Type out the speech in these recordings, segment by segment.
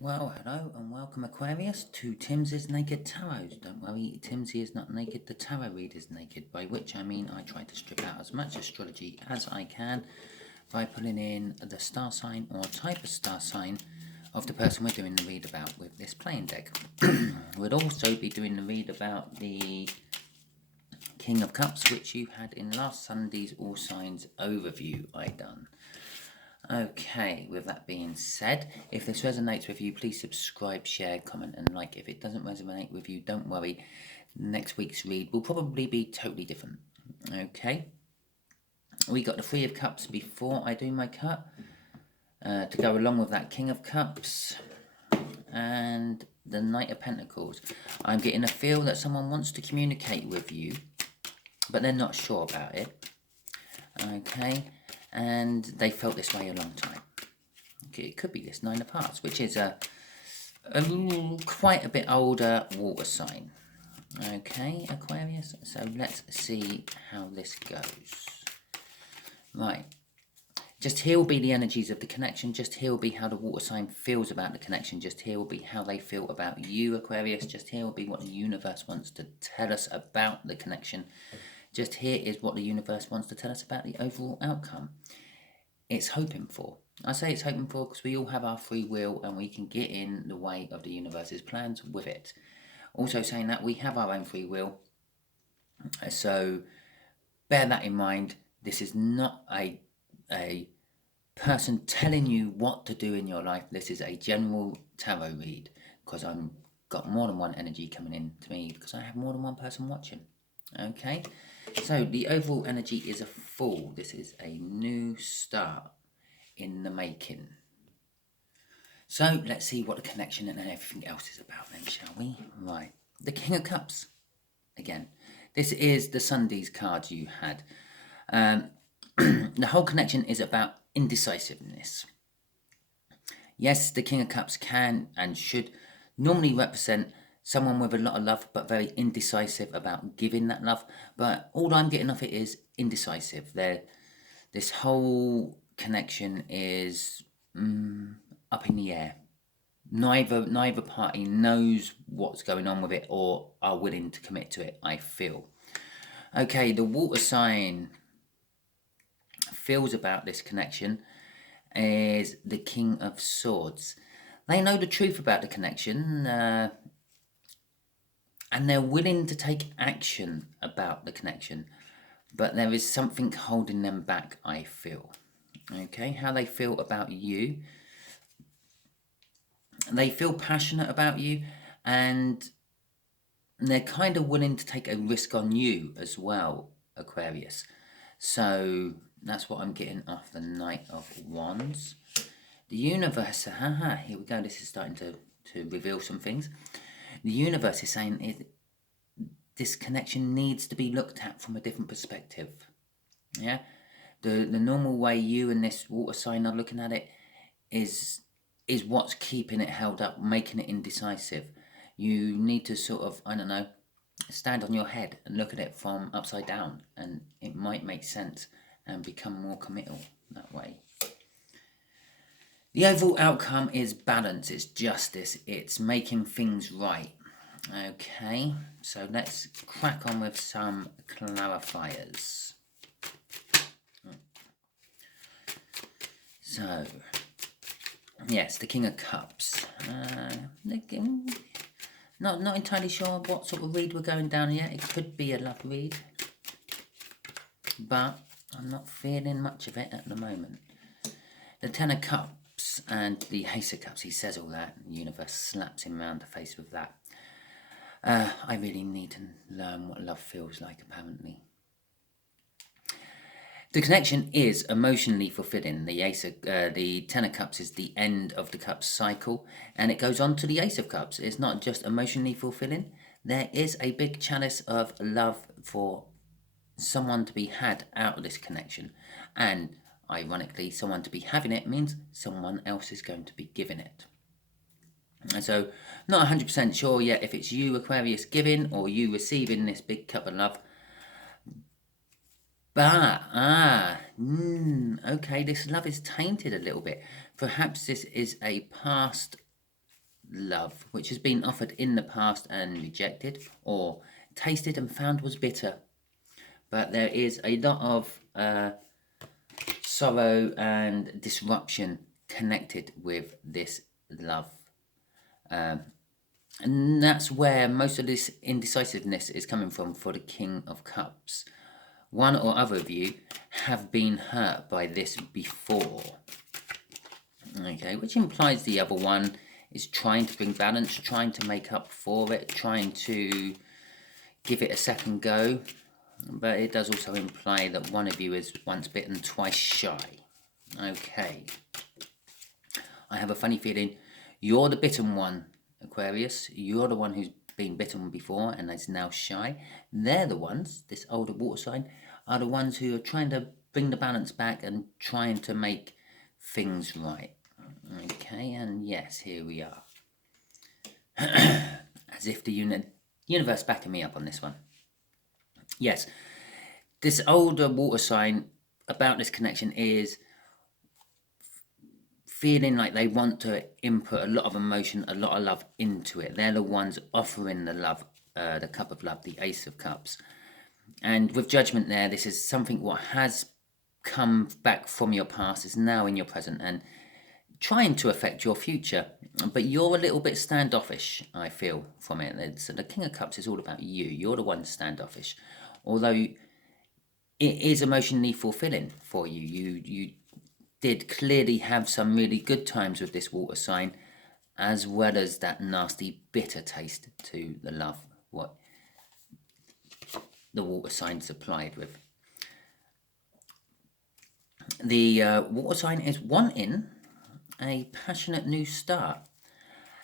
Well, hello and welcome Aquarius to Timsy's Naked Tarot. Don't worry, Timsy is not naked, the tarot reader is naked, by which I mean I try to strip out as much astrology as I can by pulling in the star sign or type of star sign of the person we're doing the read about with this playing deck. We'll also be doing the read about the King of Cups, which you had in last Sunday's All Signs overview I done. Okay, with that being said, if this resonates with you, please subscribe, share, comment and like. If it doesn't resonate with you, don't worry. Next week's read will probably be totally different. Okay, we got the Three of Cups before I do my cut to go along with that King of Cups and the Knight of Pentacles. I'm getting a feel that someone wants to communicate with you, but they're not sure about it. Okay, and they felt this way a long time. Okay, it could be this Nine of Hearts, which is a quite a bit older water sign. Okay, Aquarius, so let's see how this goes. Right, just here will be the energies of the connection, just here will be how the water sign feels about the connection, just here will be how they feel about you, Aquarius, just here will be what the universe wants to tell us about the connection. Just here is what the universe wants to tell us about the overall outcome it's hoping for. I say it's hoping for because we all have our free will and we can get in the way of the universe's plans with it. Also saying that we have our own free will. So bear that in mind. This is not a person telling you what to do in your life. This is a general tarot read because I've got more than one energy coming in to me because I have more than one person watching. Okay, so the overall energy is a Fool. This is a new start in the making. So let's see what the connection and everything else is about then, shall we? Right, the King of Cups. Again, this is the Sunday's card you had. The whole connection is about indecisiveness. Yes, the King of Cups can and should normally represent someone with a lot of love but very indecisive about giving that love. But all I'm getting off it is indecisive. This whole connection is up in the air. Neither party knows what's going on with it or are willing to commit to it, I feel. Okay, the water sign feels about this connection is the King of Swords. They know the truth about the connection, and they're willing to take action about the connection, but there is something holding them back, I feel. Okay, how they feel about you. They feel passionate about you, and they're kind of willing to take a risk on you as well, Aquarius. So that's what I'm getting off the Knight of Wands. The universe, here we go, this is starting to reveal some things. The universe is saying this connection needs to be looked at from a different perspective. Yeah, the normal way you and this water sign are looking at it is what's keeping it held up, making it indecisive. You need to sort of, I don't know, stand on your head and look at it from upside down, and it might make sense and become more committal that way. The overall outcome is balance, it's justice, it's making things right. Okay, so let's crack on with some clarifiers. So, yes, the King of Cups. Not entirely sure what sort of read we're going down yet. It could be a love read, but I'm not feeling much of it at the moment. The Ten of Cups and the Ace of Cups, he says all that, and the universe slaps him round the face with that. I really need to learn what love feels like, apparently. The connection is emotionally fulfilling. The Ten of Cups is the end of the Cups cycle, and it goes on to the Ace of Cups. It's not just emotionally fulfilling. There is a big chalice of love for someone to be had out of this connection, and ironically, someone to be having it means someone else is going to be giving it. And so, not 100% sure yet if it's you, Aquarius, giving or you receiving this big cup of love. But, okay, this love is tainted a little bit. Perhaps this is a past love, which has been offered in the past and rejected, or tasted and found was bitter. But there is a lot of sorrow and disruption connected with this love. And that's where most of this indecisiveness is coming from for the King of Cups. One or other of you have been hurt by this before. Okay, which implies the other one is trying to bring balance, trying to make up for it, trying to give it a second go. But it does also imply that one of you is once bitten, twice shy. Okay. I have a funny feeling you're the bitten one, Aquarius. You're the one who's been bitten before and is now shy. They're the ones, this older water sign, are the ones who are trying to bring the balance back and trying to make things right. Okay, and yes, here we are. As if the universe backing me up on this one. Yes, this older water sign about this connection is feeling like they want to input a lot of emotion, a lot of love into it. They're the ones offering the love, the cup of love, the Ace of Cups. And with Judgment there, this is something what has come back from your past, is now in your present and trying to affect your future. But you're a little bit standoffish, I feel, from it. So the King of Cups is all about you. You're the one standoffish. Although it is emotionally fulfilling for you. You did clearly have some really good times with this water sign, as well as that nasty bitter taste to the love what the water sign supplied with. The water sign is wanting a passionate new start.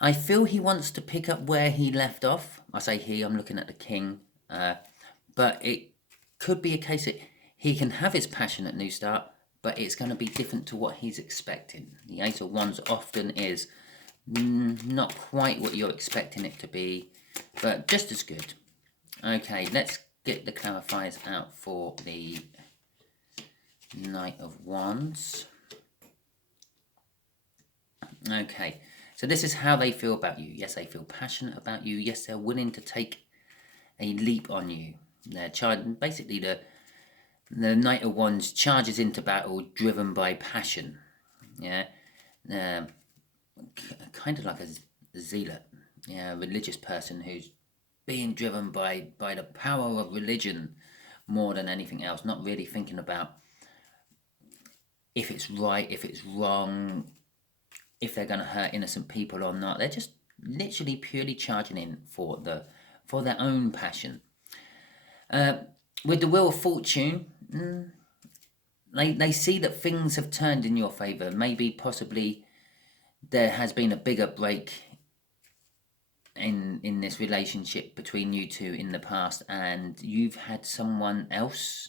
I feel he wants to pick up where he left off. I say he, I'm looking at the King. But it could be a case that he can have his passionate new start, but it's going to be different to what he's expecting. The Ace of Wands often is not quite what you're expecting it to be, but just as good. Okay, let's get the clarifiers out for the Knight of Wands. Okay, so this is how they feel about you. Yes, they feel passionate about you. Yes, they're willing to take a leap on you. They're basically the Knight of Wands charges into battle driven by passion. Yeah, kind of like a zealot, yeah, a religious person who's being driven by the power of religion more than anything else, not really thinking about if it's right, if it's wrong, if they're going to hurt innocent people or not. They're just literally purely charging in for their own passion. With the Wheel of Fortune, they see that things have turned in your favour. Maybe, possibly, there has been a bigger break in this relationship between you two in the past, and you've had someone else,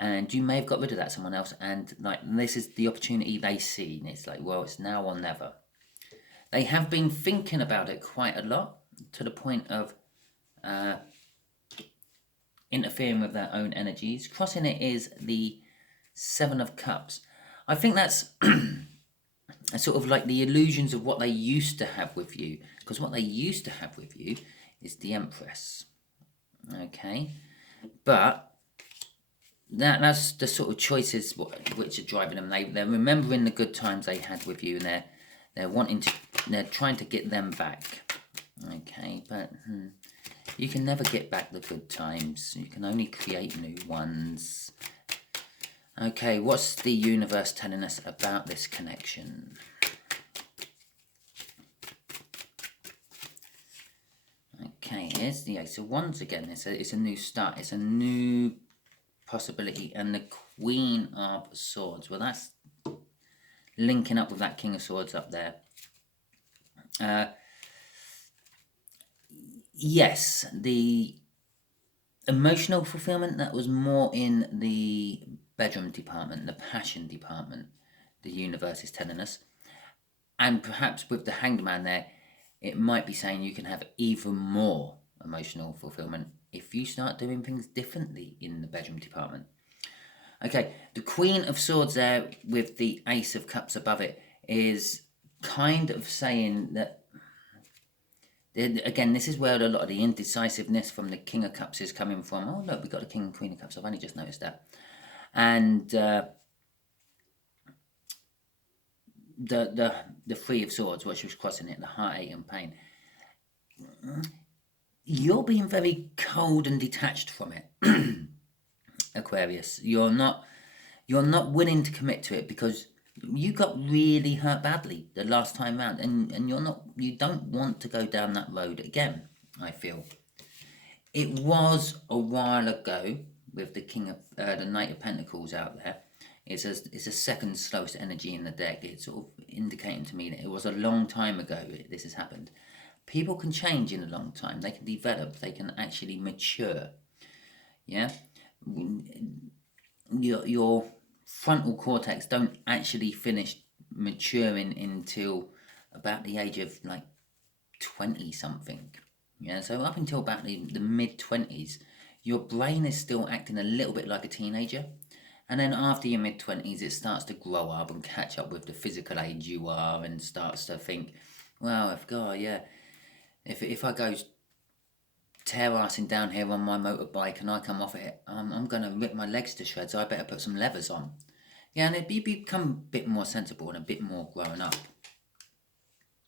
and you may have got rid of that someone else, and like this is the opportunity they see, and it's like, well, it's now or never. They have been thinking about it quite a lot, to the point of interfering with their own energies. Crossing it is the Seven of Cups. I think that's sort of like the illusions of what they used to have with you, because what they used to have with you is the Empress. Okay, but that's the sort of choices which are driving them. They're remembering the good times they had with you, and they're trying to get them back. Okay, but you can never get back the good times. You can only create new ones. Okay, what's the universe telling us about this connection? Okay, here's the Ace of Wands again. It's a new start. It's a new possibility. And the Queen of Swords. Well, that's linking up with that King of Swords up there. Yes, the emotional fulfillment, that was more in the bedroom department, the passion department, the universe is telling us. And perhaps with the Hanged Man there, it might be saying you can have even more emotional fulfillment if you start doing things differently in the bedroom department. Okay, the Queen of Swords there with the Ace of Cups above it is kind of saying that again, this is where a lot of the indecisiveness from the King of Cups is coming from. Oh look, we've got the King and Queen of Cups. I've only just noticed that. And the Three of Swords, what she was crossing it, the heartache and pain. You're being very cold and detached from it, Aquarius. You're not willing to commit to it because you got really hurt badly the last time round, and you don't want to go down that road again. I feel it was a while ago with the the Knight of Pentacles out there. It's a second slowest energy in the deck. It's sort of indicating to me that it was a long time ago this has happened. People can change in a long time. They can develop. They can actually mature. Yeah, your frontal cortex don't actually finish maturing until about the age of like 20 something. Yeah, so up until about the mid-20s, your brain is still acting a little bit like a teenager. And then after your mid-20s, it starts to grow up and catch up with the physical age you are and starts to think, well, if I go tear-assing down here on my motorbike and I come off it, I'm going to rip my legs to shreds. I better put some levers on. Yeah, and you become a bit more sensible and a bit more grown up.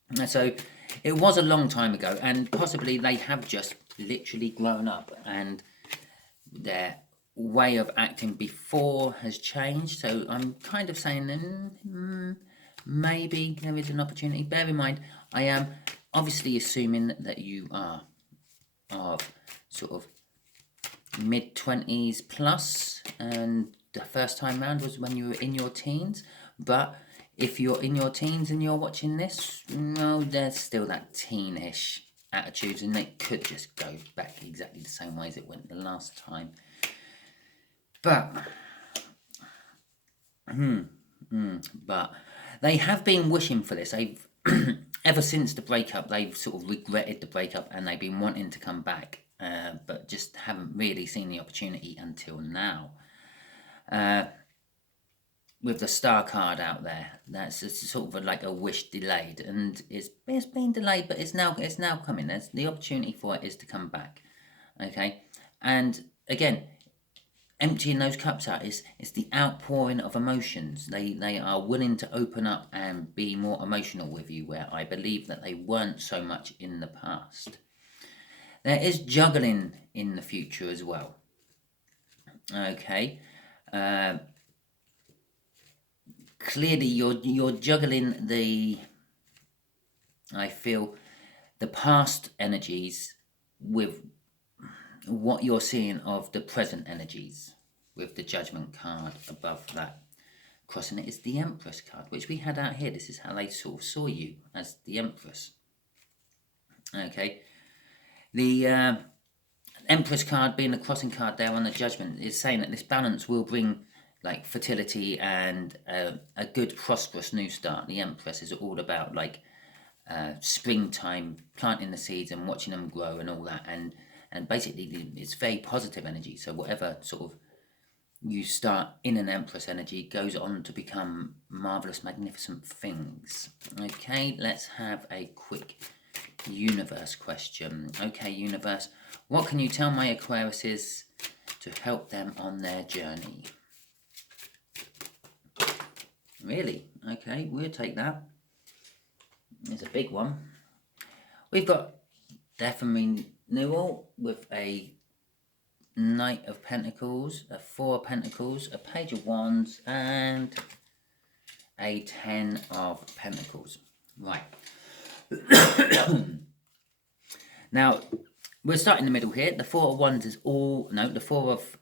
And so it was a long time ago, and possibly they have just literally grown up and their way of acting before has changed. So I'm kind of saying maybe there is an opportunity. Bear in mind, I am obviously assuming that you are of sort of mid-20s plus, and the first time round was when you were in your teens. But if you're in your teens and you're watching this, well, there's still that teenish attitudes, and it could just go back exactly the same way as it went the last time. But but they have been wishing for this. They've ever since the breakup, they've sort of regretted the breakup and they've been wanting to come back, but just haven't really seen the opportunity until now. With the Star card out there, that's sort of like a wish delayed, and it's been delayed, but it's now coming. There's the opportunity for it is to come back. Okay, and again, emptying those cups out is the outpouring of emotions. They are willing to open up and be more emotional with you, where I believe that they weren't so much in the past. There is juggling in the future as well. Okay, clearly you're juggling I feel the past energies with what you're seeing of the present energies, with the Judgment card above that. Crossing it is the Empress card, which we had out here. This is how they sort of saw you, as the Empress. Okay, the Empress card being the crossing card there on the Judgment is saying that this balance will bring like fertility and a good prosperous new start. The Empress is all about like springtime, planting the seeds and watching them grow and all that, and basically it's very positive energy. So whatever sort of you start in an Empress energy goes on to become marvelous, magnificent things. Okay, let's have a quick universe question. Okay, universe, what can you tell my Aquariuses to help them on their journey? Really? Okay, we'll take that. It's a big one. We've got Death and Renewal with a Knight of Pentacles, a Four of Pentacles, a Page of Wands, and a Ten of Pentacles. Right. Now, we'll start in the middle here. The Four of Wands is the Four of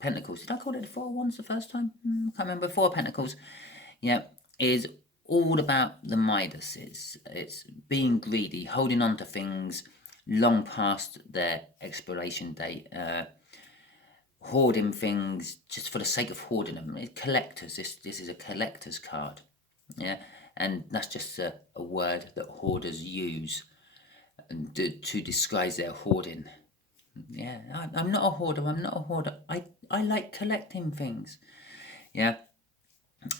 Pentacles. Did I call it the Four of Wands the first time? I can't remember. Four of Pentacles, yeah, is all about the Midas. It's being greedy, holding on to things long past their expiration date, hoarding things just for the sake of hoarding them. It's collectors. This is a collector's card, yeah, and that's just a word that hoarders use to disguise their hoarding. Yeah, I'm not a hoarder. I'm not a hoarder. I like collecting things. Yeah,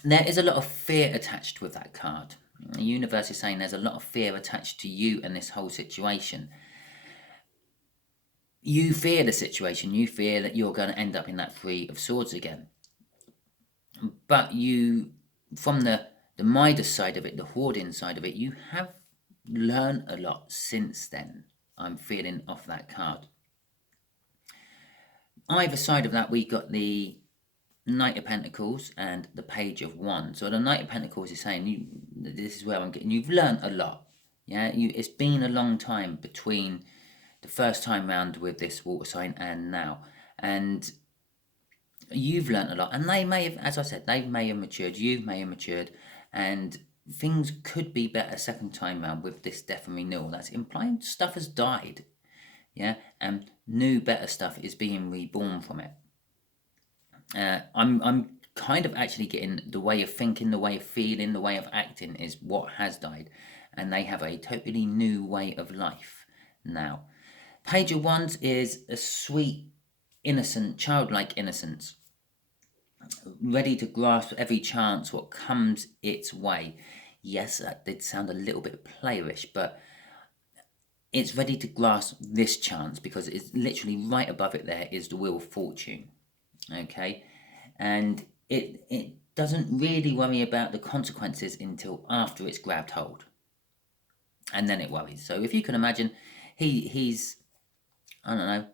there is a lot of fear attached with that card. The universe is saying there's a lot of fear attached to you and this whole situation. You fear the situation. You fear that you're going to end up in that Three of Swords again. But you, from the Midas side of it, the hoarding side of it, you have learned a lot since then. I'm feeling off that card. Either side of that, we got the Knight of Pentacles and the Page of Wands. So the Knight of Pentacles is saying, this is where I'm getting, you've learned a lot. Yeah, it's been a long time between the first time round with this water sign and now. And you've learned a lot. And they may have, as I said, they may have matured. You may have matured. And things could be better second time round with this death and renewal. That's implying stuff has died. Yeah, and new better stuff is being reborn from it. I'm kind of actually getting the way of thinking, the way of feeling, the way of acting is what has died, and they have a totally new way of life now. Page of Wands is a sweet, innocent, childlike innocence, ready to grasp every chance what comes its way. Yes, that did sound a little bit playerish, but it's ready to grasp this chance because it's literally right above it there is the Wheel of Fortune. Okay, and it doesn't really worry about the consequences until after it's grabbed hold, and then it worries. So if you can imagine, he's I don't know,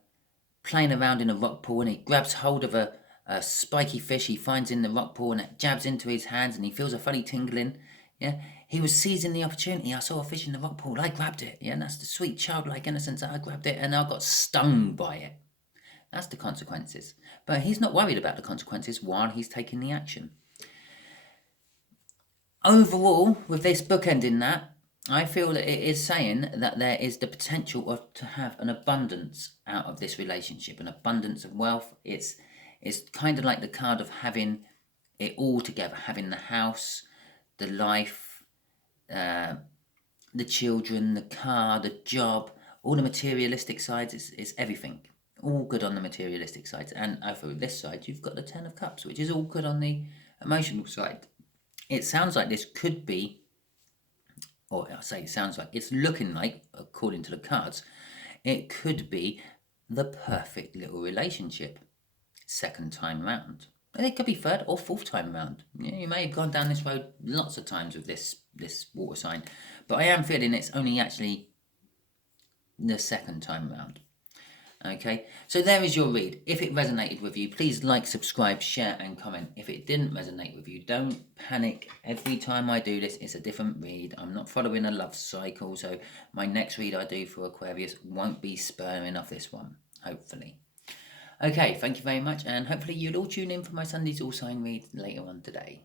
playing around in a rock pool, and he grabs hold of a spiky fish he finds in the rock pool, and it jabs into his hands, and he feels a funny tingling. Yeah, he was seizing the opportunity. I saw a fish in the rock pool, I grabbed it. Yeah, and that's the sweet childlike innocence. I grabbed it, and I got stung by it. That's the consequences. But he's not worried about the consequences while he's taking the action. Overall, with this book ending that, I feel that it is saying that there is the potential to have an abundance out of this relationship, an abundance of wealth. It's kind of like the card of having it all together, having the house, the life, the children, the car, the job, all the materialistic sides. It's everything. All good on the materialistic side. And over this side, you've got the Ten of Cups, which is all good on the emotional side. It sounds like this could be, or I say it sounds like, it's looking like, according to the cards, it could be the perfect little relationship second time round. And it could be third or fourth time round. You may have gone down this road lots of times with this water sign, but I am feeling it's only actually the second time round. Okay, so there is your read. If it resonated with you, please like, subscribe, share and comment. If it didn't resonate with you, don't panic. Every time I do this, it's a different read. I'm not following a love cycle, so my next read I do for Aquarius won't be spurring off this one, hopefully. Okay, thank you very much, and hopefully you'll all tune in for my Sunday's All Sign read later on today.